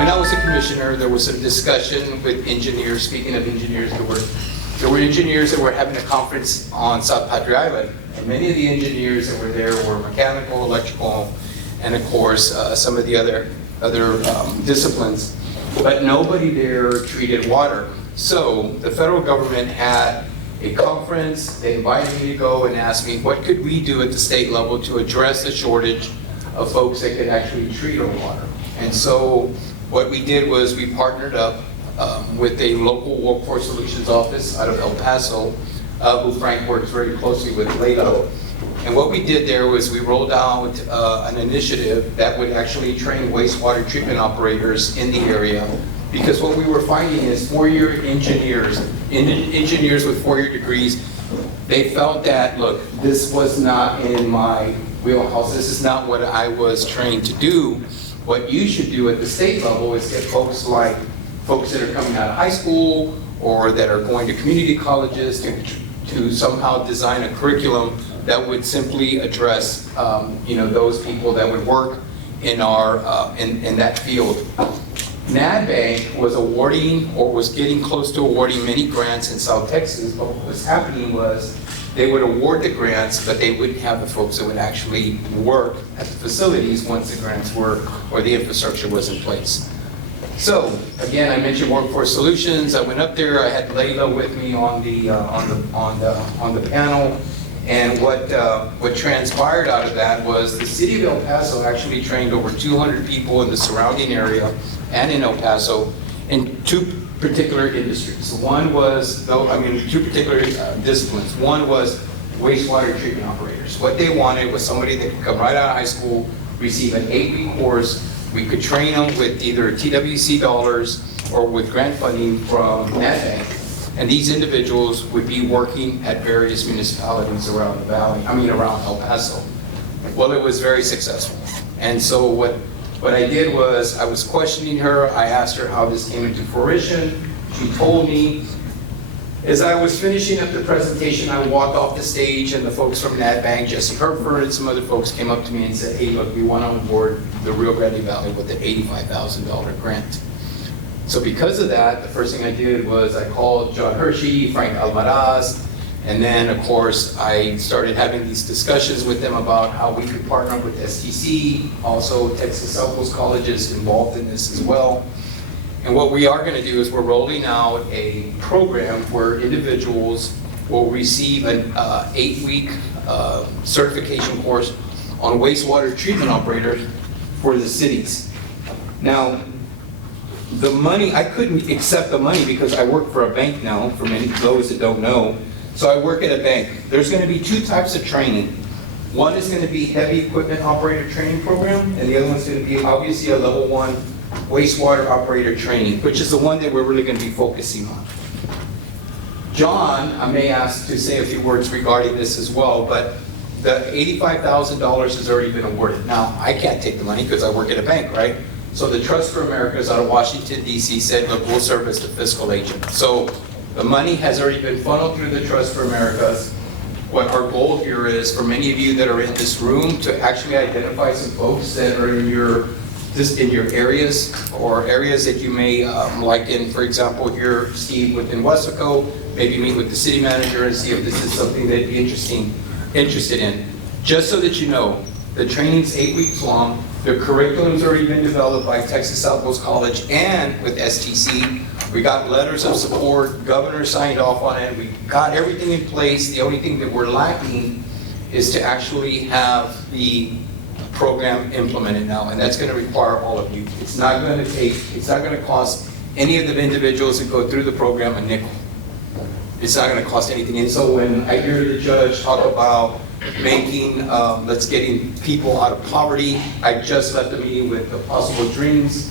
when I was a commissioner, there was some discussion with engineers. Speaking of engineers, there were engineers that were having a conference on South Padre Island, and many of the engineers that were there were mechanical, electrical, and of course some of the other disciplines. But nobody there treated water. So the federal government had a conference. They invited me to go and asked me what could we do at the state level to address the shortage of folks that could actually treat our water. And so what we did was we partnered up with a local workforce solutions office out of El Paso, who Frank works very closely with later. And what we did there was we rolled out an initiative that would actually train wastewater treatment operators in the area. Because what we were finding is four-year engineers with four-year degrees, they felt that, look, this was not in my wheelhouse. This is not what I was trained to do. What you should do at the state level is get folks like folks that are coming out of high school or that are going to community colleges to somehow design a curriculum that would simply address those people that would work in our in that field. NADBank was awarding or was getting close to awarding many grants in South Texas, but what was happening was they would award the grants, but they wouldn't have the folks that would actually work at the facilities once the grants were or the infrastructure was in place. So again, I mentioned Workforce Solutions. I went up there. I had Layla with me on the panel. And what transpired out of that was the city of El Paso actually trained over 200 people in the surrounding area and in El Paso in two particular industries. One was, two particular disciplines. One was wastewater treatment operators. What they wanted was somebody that could come right out of high school, receive an 8-week course. We could train them with either TWC dollars or with grant funding from NADBank. And these individuals would be working at various municipalities around the valley, around El Paso. Well, it was very successful. And so what I did was I was questioning her. I asked her how this came into fruition. She told me. As I was finishing up the presentation, I walked off the stage and the folks from NADBank, Jesse Herford and some other folks came up to me and said, hey, look, we want to onboard the Rio Grande Valley with an $85,000 grant. So because of that, the first thing I did was I called John Hershey, Frank Alvarez, and then of course I started having these discussions with them about how we could partner up with STC, also Texas Southwest College is involved in this as well. And what we are going to do is we're rolling out a program where individuals will receive an 8-week certification course on wastewater treatment operators for the cities. Now, the money, I couldn't accept the money because I work for a bank now, for many of those that don't know. So I work at a bank. There's going to be two types of training. One is going to be heavy equipment operator training program, and the other one's going to be obviously a level 1 wastewater operator training, which is the one that we're really going to be focusing on. John, I may ask to say a few words regarding this as well, but the $85,000 has already been awarded. Now, I can't take the money because I work at a bank, right? So the Trust for Americas out of Washington, D.C. said, look, we'll serve as the fiscal agent. So the money has already been funneled through the Trust for Americas. What our goal here is for many of you that are in this room to actually identify some folks that are in your areas or areas that you may, like in, for example, here, Steve within Westaco, maybe meet with the city manager and see if this is something they'd be interested in. Just so that you know, the training's 8 weeks long. The curriculum's already been developed by Texas Southwest College and with STC. We got letters of support, governor signed off on it. We got everything in place. The only thing that we're lacking is to actually have the program implemented now, and that's going to require all of you. It's not going to cost any of the individuals that go through the program a nickel. It's not going to cost anything. And so when I hear the judge talk about making, getting people out of poverty, I just left a meeting with the Possible Dreams.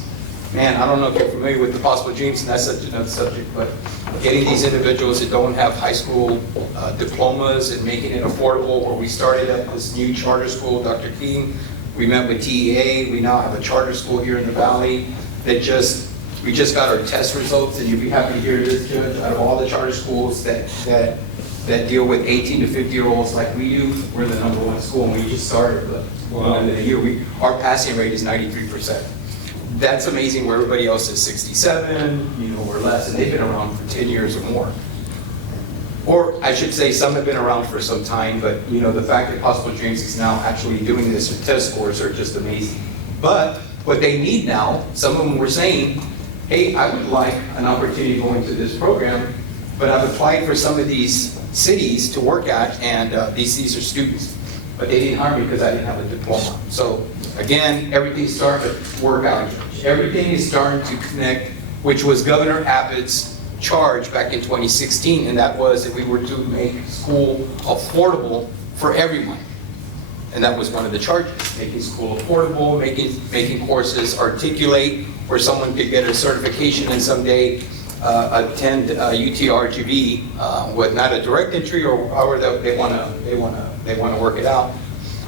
Man, I don't know if you're familiar with the Possible Dreams, and that's such another subject, but getting these individuals that don't have high school diplomas and making it affordable, where we started up this new charter school, Dr. King. We met with TEA. We now have a charter school here in the Valley that we just got our test results, and you'll be happy to hear this, Judge. Out of all the charter schools that deal with 18 to 50-year-olds like we do, we're the #1 school, and we just started. But wow. End of the year, our passing rate is 93%. that's amazing where everybody else is 67, you know, or less, and they've been around for 10 years or more. Or I should say some have been around for some time, but you know, the fact that Possible Dreams is now actually doing this with test scores are just amazing. But what they need now, some of them were saying, hey, I would like an opportunity to go into this program, but I've applied for some of these cities to work at, and these are students. But they didn't hire me because I didn't have a diploma. So again, everything's starting to work out. Everything is starting to connect, which was Governor Abbott's charge back in 2016, and that was that we were to make school affordable for everyone. And that was one of the charges, making school affordable, making courses articulate, where someone could get a certification and someday attend UTRGV with not a direct entry or however they want to work it out,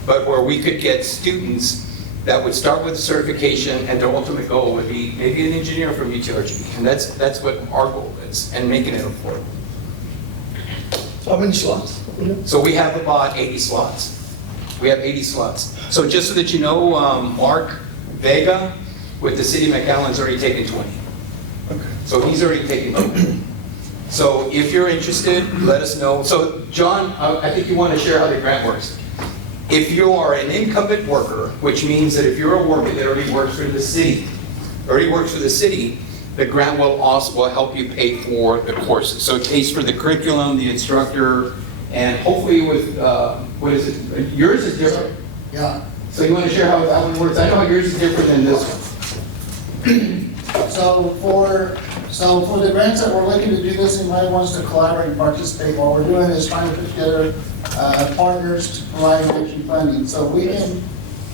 but where we could get students that would start with a certification and their ultimate goal would be maybe an engineer from UTRGV, and that's what our goal is, and making it affordable. How many slots? So we have about 80 slots. We have 80 slots. So just so that you know, Mark Vega with the city of McAllen's already taken 20. Okay. So he's already taken 20. So if you're interested, let us know. So John, I think you want to share how the grant works. If you are an incumbent worker, which means that if you're a worker that already works for the city, the grant will also help you pay for the courses. So it pays for the curriculum, the instructor, and hopefully with, what is it? Yours is different. Yeah. So you want to share how that one works? I know yours is different than this one. So for the grants that we're looking to do this, anybody wants to collaborate and participate, what we're doing is trying to put together partners to provide matching funding. So we can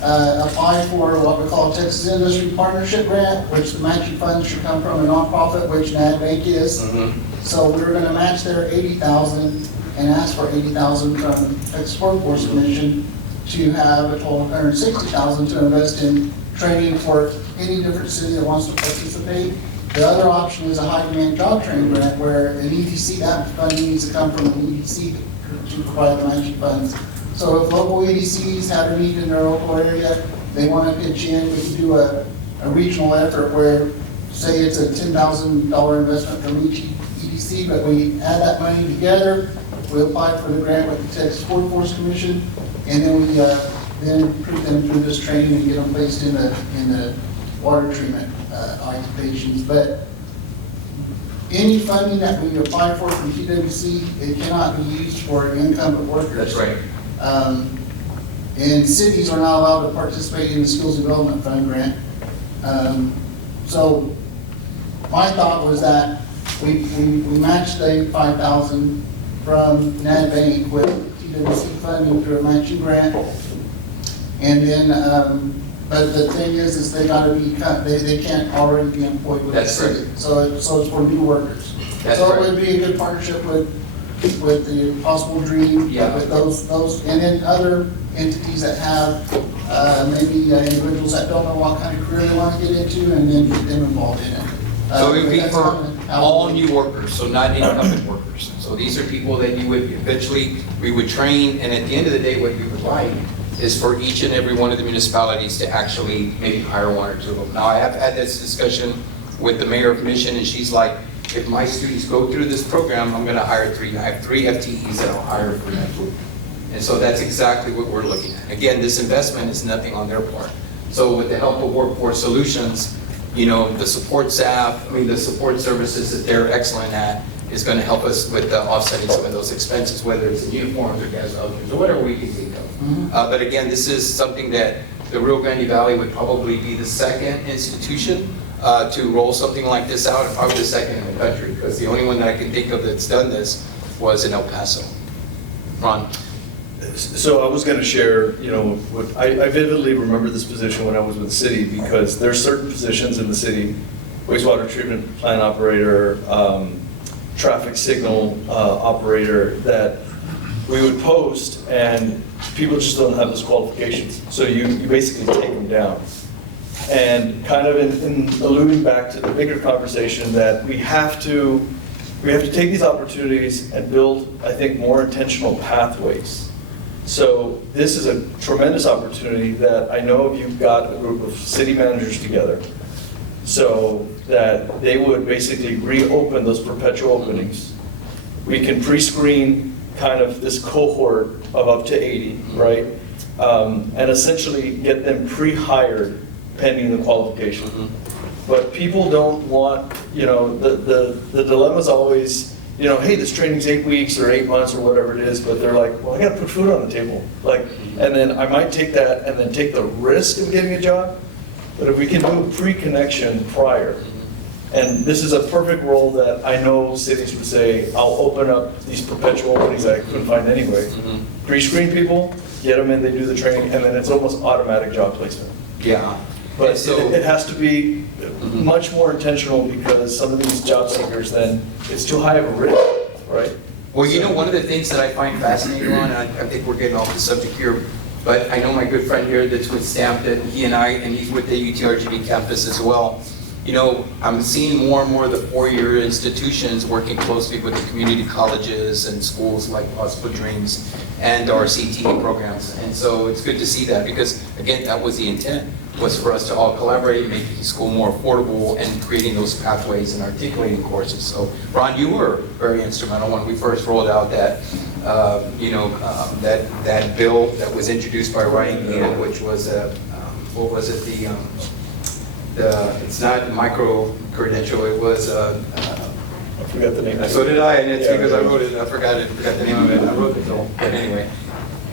apply for what we call Texas Industry Partnership Grant, which the matching funds should come from a nonprofit, which NAD Bank is. So we're going to match their $80,000 and ask for $80,000 from Texas Workforce Commission to have a total of $160,000 to invest in training for any different city that wants to participate. The other option is a high demand job training grant where an EDC, that funding needs to come from an EDC to provide the matching funds. So if local EDCs have a need in their local area, they want to pitch in, we can do a regional effort where, say it's a $10,000 investment from each EDC, but we add that money together, we apply for the grant with the Texas Workforce Commission, and then we then put them through this training and get them placed in the water treatment occupations. But any funding that we apply for from TWC, it cannot be used for incumbent workers. That's right. And cities are not allowed to participate in the Skills Development Fund grant. So my thought was that we matched the $5,000 from NAD Bank with TWC funding through a matching grant. And then, but the thing is they gotta be, they can't already be employed with the That's city. right. So it's for new workers. That's So right. it would be a good partnership with the Possible Dream, Yeah. with those, and then other entities that have, maybe individuals that don't know what kind of career they want to get into, and then get them involved in it. So it would be That's for kinda how all we- new workers, so not incumbent workers. So these are people that you would eventually, we would train, and at the end of the day, what we would like is for each and every one of the municipalities to actually maybe hire one or two of them. Now, I have had this discussion with the mayor of Mission, and she's like, if my students go through this program, I'm gonna hire 3. I have 3 FTEs that I'll hire for that group. And so that's exactly what we're looking at. Again, this investment is nothing on their part. So with the help of Workforce Solutions, you know, the support staff, the support services that they're excellent at is gonna help us with offsetting some of those expenses, whether it's in uniforms or gas vouchers or whatever we can think of. But again, this is something that the Rio Grande Valley would probably be the second institution to roll something like this out, and probably the second in the country, because the only one that I can think of that's done this was in El Paso. Ron? So I was going to share, you know, I vividly remember this position when I was with the city, because there are certain positions in the city, wastewater treatment plant operator, traffic signal operator, that we would post and people just don't have those qualifications. So you basically take them down. And kind of in alluding back to the bigger conversation that we have to take these opportunities and build, I think, more intentional pathways. So this is a tremendous opportunity that I know you've got a group of city managers together. so that they would basically reopen those perpetual openings. We can pre-screen kind of this cohort of up to 80, right? And essentially get them pre-hired pending the qualification. But people don't want, the dilemma's always, hey, this training's 8 weeks or 8 months or whatever it is, but they're like, well, I gotta put food on the table. And then I might take that and then take the risk of getting a job. But if we can do a pre-connection prior, and this is a perfect role that I know cities would say, I'll open up these perpetual openings that I couldn't find anyway. Pre-screen people, get them in, they do the training, and then it's almost automatic job placement. Yeah. But So- it has to be much more intentional because some of these job seekers, then it's too high of a risk, right? Well, one of the things that I find fascinating, Ron, and I think we're getting off the subject here, but I know my good friend here that's with STAMP, that and he's with the UTRGV campus as well. I'm seeing more and more of the four-year institutions working closely with the community colleges and schools like Possible Dreams and our CTE programs. And so it's good to see that because, again, that was the intent, was for us to all collaborate, making school more affordable and creating those pathways and articulating courses. So, Ron, you were very instrumental when we first rolled out that, that bill that was introduced by Ryan Gaines, which was, what was it, it's not micro credential, it was, I forgot the name. so did I, and it's Yeah. because I wrote it, I forgot the name of it, I wrote it though, but anyway.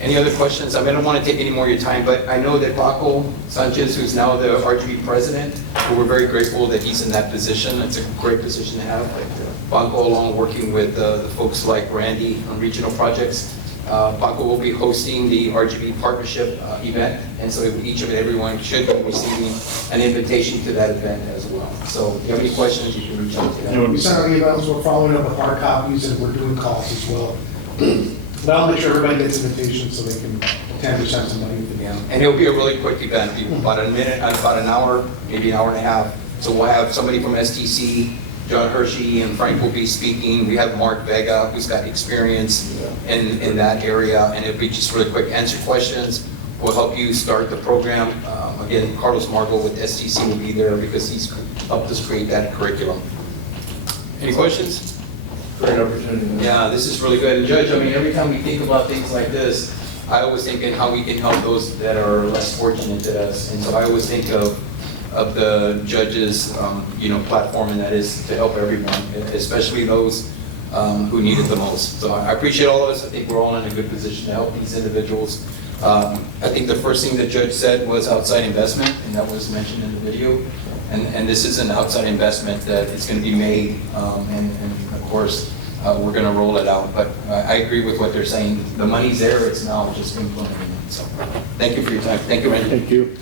Any other questions? I don't want to take any more of your time, but I know that Paco Sanchez, who's now the RGB president, we're very grateful that he's in that position. It's a great position to have. Paco, along working with the folks like Randy on regional projects. Paco will be hosting the RGB partnership event, and so each and everyone should be receiving an invitation to that event as well. So if you have any questions, you can reach out to them. We sent out emails, we're following up with hard copies, and we're doing calls as well. But I'll make sure everybody gets invitations so they can attend or send somebody. Yeah, and it'll be a really quick event, about a minute, about an hour, maybe an hour and a half. So we'll have somebody from STC, John Hershey and Frank will be speaking. We have Mark Vega, who's got experience in that area, and it'll be just really quick, answer questions. We'll help you start the program. Again, Carlos Margo with STC will be there because he's helped us create that curriculum. Any questions? Great opportunity. Yeah, this is really good. And Judge, every time we think about things like this, I always think in how we can help those that are less fortunate than us. And so I always think of the judges, platform, and that is to help everyone, especially those who need it the most. So I appreciate all of us. I think we're all in a good position to help these individuals. I think the first thing the judge said was outside investment, and that was mentioned in the video. And this is an outside investment that is going to be made, and of course, we're going to roll it out. But I agree with what they're saying. The money's there, it's now just implementing it. So thank you for your time. Thank you, Randy. Thank you.